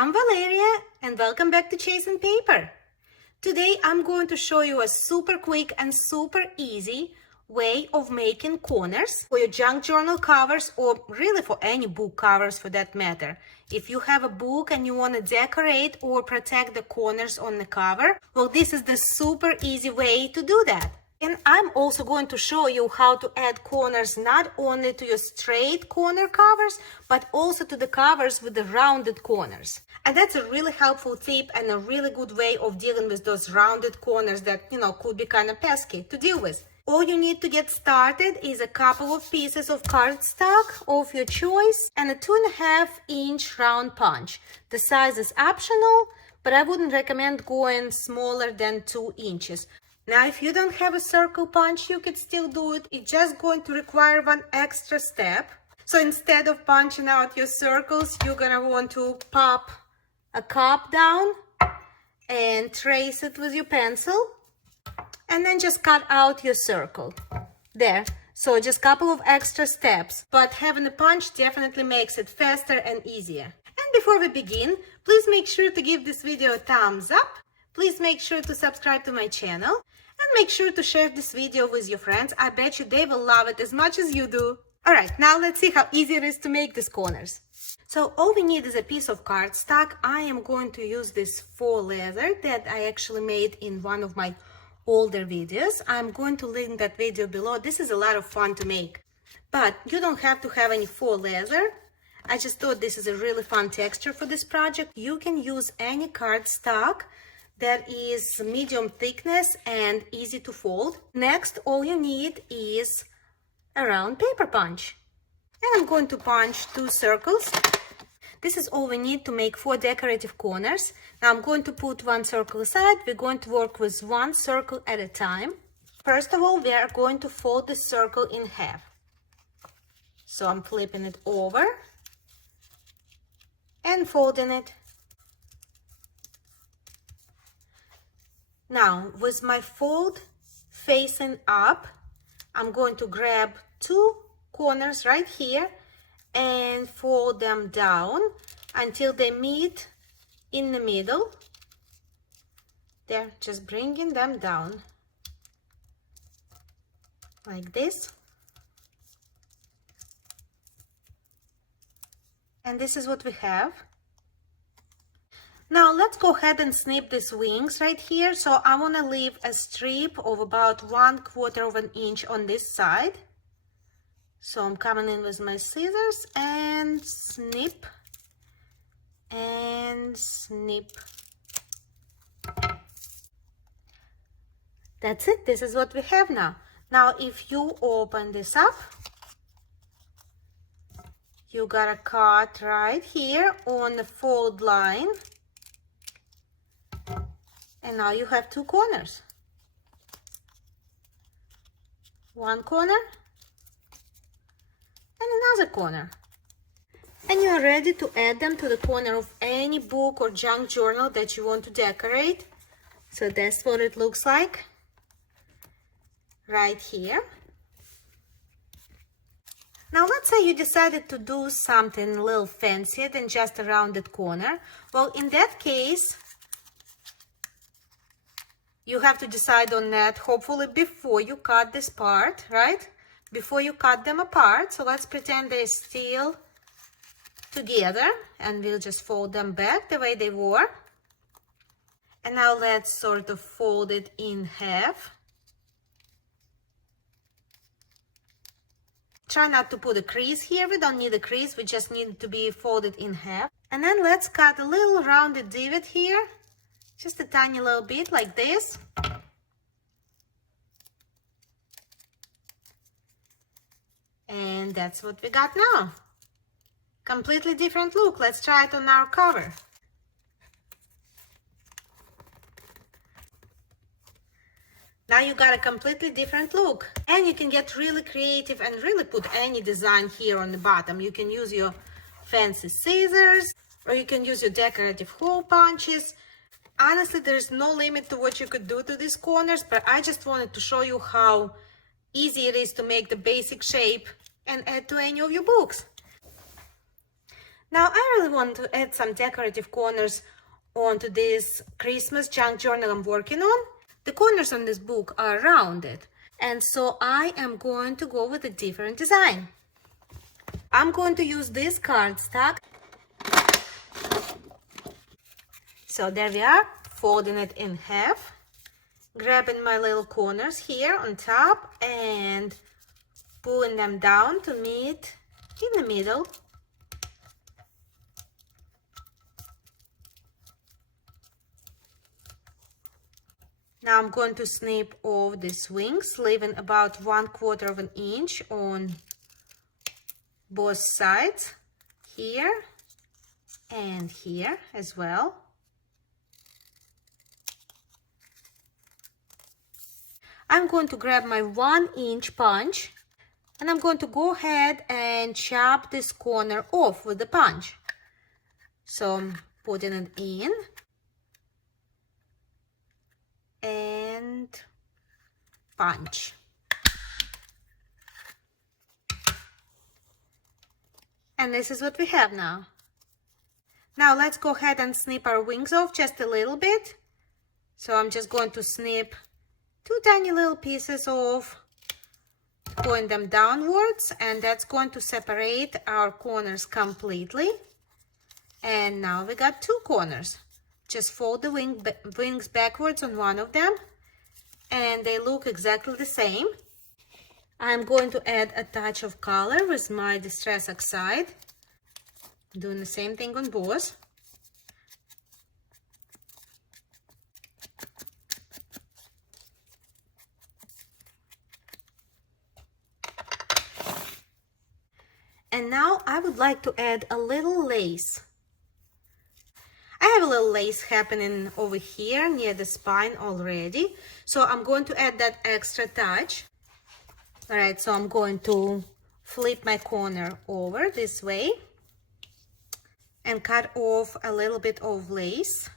I'm Valeria and welcome back to Chasing Paper. Today I'm going to show you a super quick and super easy way of making corners for your junk journal covers, or really for any book covers for that matter. If you have a book and you want to decorate or protect the corners on the cover, well, this is the super easy way to do that. And I'm also going to show you how to add corners not only to your straight corner covers, but also to the covers with the rounded corners. And that's a really helpful tip and a really good way of dealing with those rounded corners that, could be kind of pesky to deal with. All you need to get started is a couple of pieces of cardstock of your choice and a 2.5-inch round punch. The size is optional, but I wouldn't recommend going smaller than 2 inches. Now, if you don't have a circle punch, you could still do it. It's just going to require one extra step. So instead of punching out your circles, you're gonna want to pop a cup down and trace it with your pencil. And then just cut out your circle. There. So just a couple of extra steps. But having a punch definitely makes it faster and easier. And before we begin, please make sure to give this video a thumbs up. Please make sure to subscribe to my channel. And make sure to share this video with your friends. I bet you they will love it as much as you do. Alright, now let's see how easy it is to make these corners. So all we need is a piece of cardstock. I am going to use this faux leather that I actually made in one of my older videos. I'm going to link that video below. This is a lot of fun to make. But you don't have to have any faux leather. I just thought this is a really fun texture for this project. You can use any cardstock that is medium thickness and easy to fold. Next, all you need is a round paper punch. And I'm going to punch 2 circles. This is all we need to make 4 decorative corners. Now I'm going to put 1 circle aside. We're going to work with 1 circle at a time. First of all, we are going to fold the circle in half. So I'm flipping it over and folding it. Now, with my fold facing up, I'm going to grab 2 corners right here and fold them down until they meet in the middle. There, just bringing them down like this. And this is what we have. Now let's go ahead and snip these wings right here. So I want to leave a strip of about 1/4 of an inch on this side. So I'm coming in with my scissors and snip and snip. That's it. This is what we have now. Now if you open this up, you gotta cut right here on the fold line. And now you have 2 corners. 1 corner and another corner. And you are ready to add them to the corner of any book or junk journal that you want to decorate. So that's what it looks like right here. Now let's say you decided to do something a little fancier than just a rounded corner. Well, in that case, you have to decide on that hopefully before you cut this part, right? Before you cut them apart. So let's pretend they're still together and we'll just fold them back the way they were. And now let's sort of fold it in half. Try not to put a crease here. We don't need a crease. We just need it to be folded in half. And then let's cut a little rounded divot here. Just a tiny little bit like this. And that's what we got now. Completely different look. Let's try it on our cover. Now you got a completely different look. And you can get really creative and really put any design here on the bottom. You can use your fancy scissors, or you can use your decorative hole punches. Honestly, there's no limit to what you could do to these corners, but I just wanted to show you how easy it is to make the basic shape and add to any of your books. Now I really want to add some decorative corners onto this Christmas junk journal I'm working on. The corners on this book are rounded, and so I am going to go with a different design. I'm going to use this cardstock. So there we are, folding it in half, grabbing my little corners here on top and pulling them down to meet in the middle. Now I'm going to snip off these wings, leaving about 1/4 of an inch on both sides, here and here as well. I'm going to grab my 1-inch punch and I'm going to go ahead and chop this corner off with the punch. So I'm putting it in and punch. And this is what we have now. Now let's go ahead and snip our wings off just a little bit. So I'm just going to snip 2 tiny little pieces off, point them downwards, and that's going to separate our corners completely. And now we got 2 corners. Just fold the wings backwards on one of them, and they look exactly the same. I'm going to add a touch of color with my Distress Oxide, doing the same thing on both. And now I would like to add a little lace. I have a little lace happening over here near the spine already, so I'm going to add that extra touch. All right, so I'm going to flip my corner over this way and cut off a little bit of lace.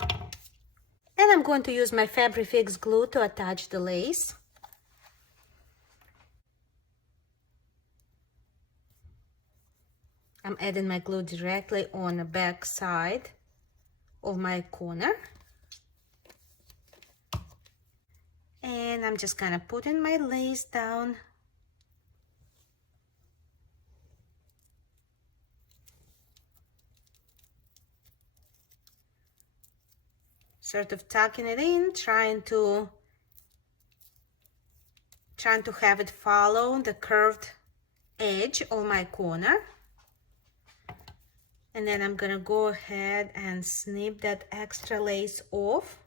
And I'm going to use my Fabri-Fix glue to attach the lace. I'm adding my glue directly on the back side of my corner. And I'm just kind of putting my lace down. Sort of tucking it in, trying to have it follow the curved edge of my corner. And then I'm gonna go ahead and snip that extra lace off.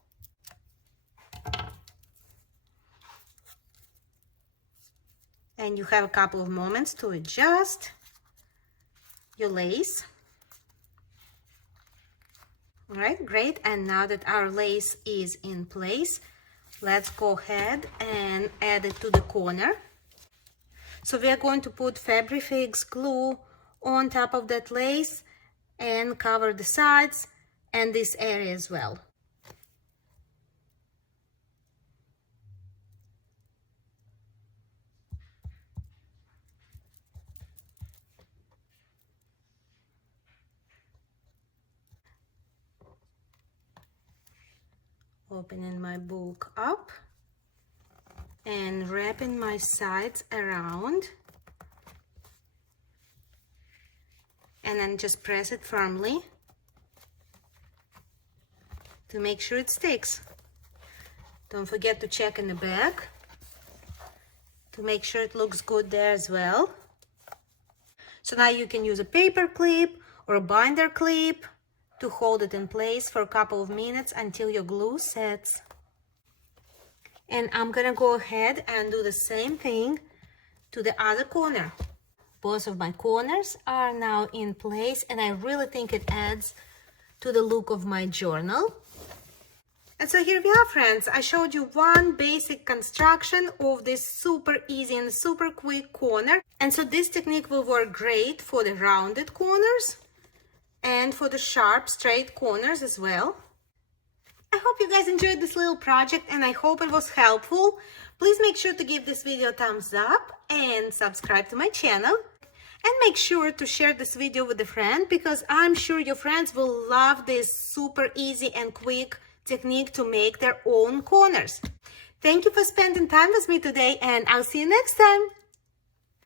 And you have a couple of moments to adjust your lace. All right, great. And now that our lace is in place, let's go ahead and add it to the corner. So we are going to put Fabri-Fix glue on top of that lace and cover the sides and this area as well. Opening my book up and wrapping my sides around, and then just press it firmly to make sure it sticks. Don't forget to check in the back to make sure it looks good there as well. So now you can use a paper clip or a binder clip to hold it in place for a couple of minutes until your glue sets. And I'm gonna go ahead and do the same thing to the other corner. Both of my corners are now in place, and I really think it adds to the look of my journal. And so here we are, friends. I showed you one basic construction of this super easy and super quick corner. And so this technique will work great for the rounded corners and for the sharp straight corners as well. I hope you guys enjoyed this little project, and I hope it was helpful. Please make sure to give this video a thumbs up and subscribe to my channel. And make sure to share this video with a friend, because I'm sure your friends will love this super easy and quick technique to make their own corners. Thank you for spending time with me today, and I'll see you next time.